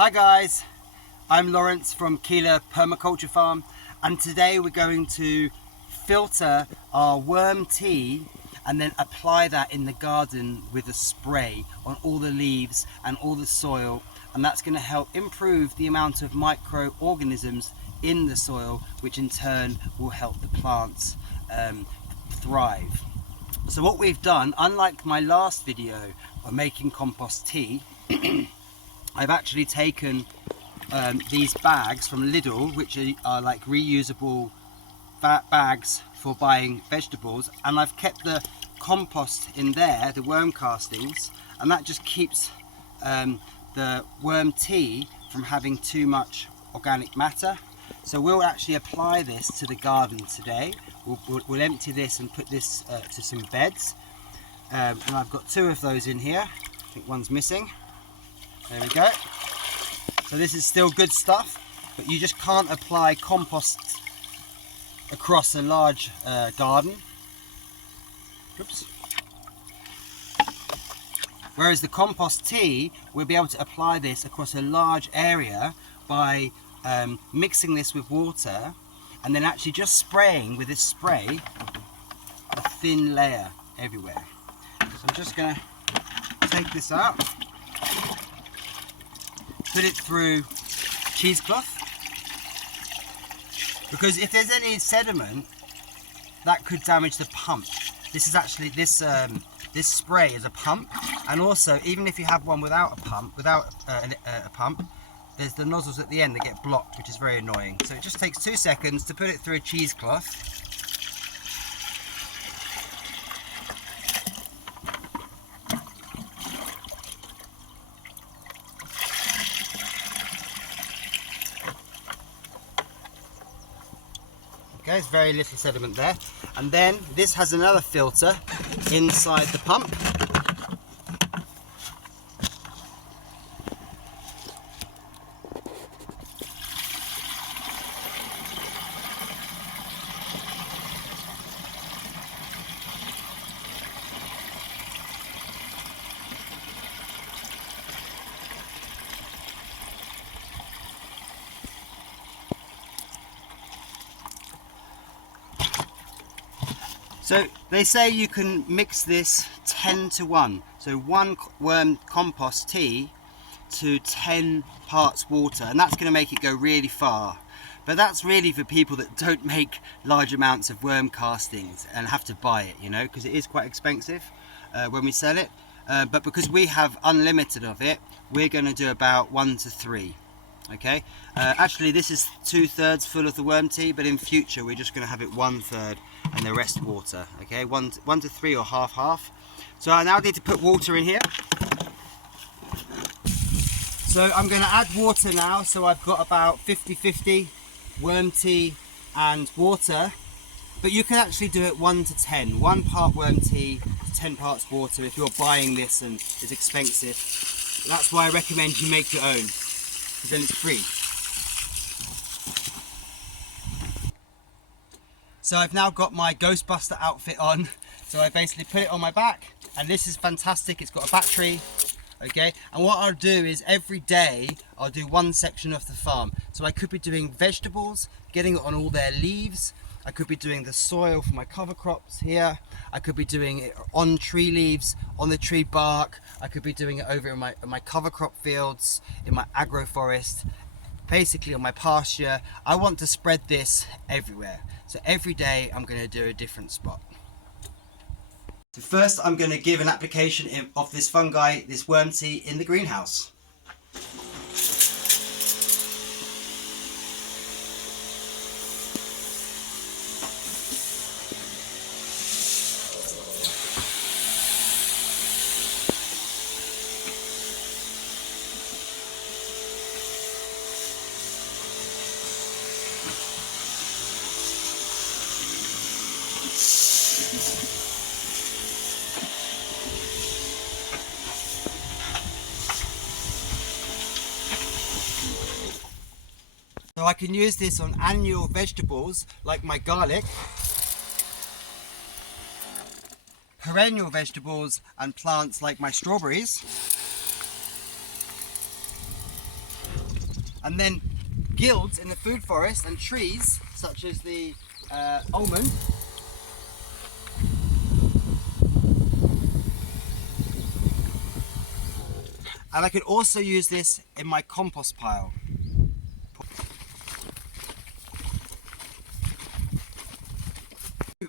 Hi guys, I'm Lawrence from Keeler Permaculture Farm, and today we're going to filter our worm tea and then apply that in the garden with a spray on all the leaves and all the soil, and that's going to help improve the amount of microorganisms in the soil, which in turn will help the plants thrive. So what we've done, unlike my last video of making compost tea, I've actually taken these bags from Lidl, which are like reusable bags for buying vegetables, and I've kept the compost in there, the worm castings, and that just keeps the worm tea from having too much organic matter. So we'll actually apply this to the garden today. We'll empty this and put this to some beds, and I've got two of those in here. I think one's missing. There we go. So this is still good stuff, but you just can't apply compost across a large garden. Oops. Whereas the compost tea, we'll be able to apply this across a large area by mixing this with water and then actually just spraying with this spray a thin layer everywhere. So I'm just going to take this out, put it through cheesecloth, because if there's any sediment that could damage the pump. This is actually this spray is a pump, and also even if you have one without a pump, there's the nozzles at the end that get blocked, which is very annoying. So it just takes 2 seconds to put it through a cheesecloth. Okay, there's very little sediment there. And then this has another filter inside the pump. So they say you can mix this 10 to 1. So 1 worm compost tea to 10 parts water, and that's going to make it go really far. But that's really for people that don't make large amounts of worm castings and have to buy it, you know, because it is quite expensive when we sell it. But because we have unlimited of it, we're going to do about 1 to 3. Okay, actually this is 2/3 full of the worm tea, but in future we're just going to have it 1/3 and the rest water. Okay, 1 to 3 or half. So I now need to put water in here. So I'm going to add water now. So I've got about 50-50 worm tea and water, but you can actually do it 1 to 10. 1 part worm tea to 10 parts water if you're buying this and it's expensive. That's why I recommend you make your own, because then it's free. So I've now got my Ghostbuster outfit on. So I basically put it on my back, and this is fantastic. It's got a battery, okay? And what I'll do is every day I'll do one section of the farm. So I could be doing vegetables, getting it on all their leaves. I could be doing the soil for my cover crops here. I could be doing it on tree leaves, on the tree bark. I could be doing it over in my cover crop fields, in my agroforest, basically on my pasture. I want to spread this everywhere. So every day I'm going to do a different spot. So first I'm going to give an application of this fungi, this worm tea, in the greenhouse. So I can use this on annual vegetables like my garlic, perennial vegetables and plants like my strawberries, and then guilds in the food forest and trees such as the almond. And I could also use this in my compost pile.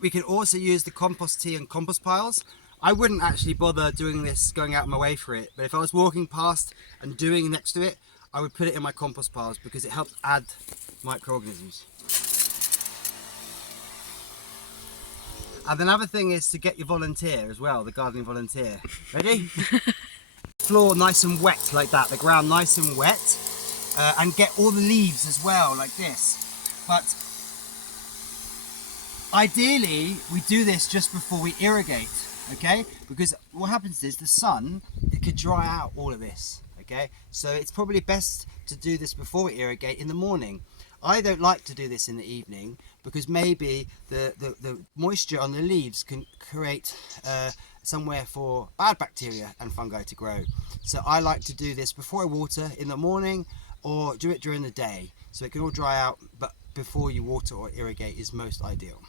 We can also use the compost tea and compost piles. I wouldn't actually bother doing this, going out of my way for it, but if I was walking past and doing next to it, I would put it in my compost piles because it helps add microorganisms. And another thing is to get your volunteer as well, the gardening volunteer. Ready? Floor nice and wet like that, the ground nice and wet, and get all the leaves as well like this. But ideally we do this just before we irrigate, okay? Because what happens is the sun, it could dry out all of this, okay? So it's probably best to do this before we irrigate in the morning. I don't like to do this in the evening because maybe the moisture on the leaves can create somewhere for bad bacteria and fungi to grow. So I like to do this before I water in the morning, or do it during the day so it can all dry out, but before you water or irrigate is most ideal.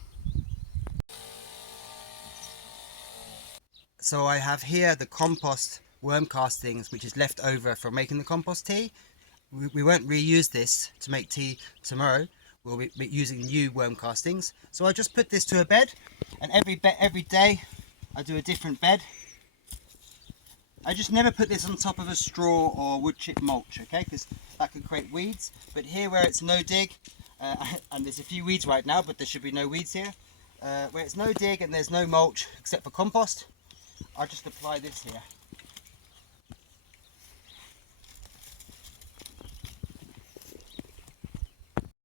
So I have here the compost worm castings which is left over from making the compost tea. We won't reuse this to make tea tomorrow. We'll be using new worm castings. So I just put this to a bed, and every day I do a different bed. I just never put this on top of a straw or wood chip mulch, okay, because that could create weeds. But here where it's no dig, and there's a few weeds right now, but there should be no weeds here. Where it's no dig and there's no mulch except for compost, I just apply this here.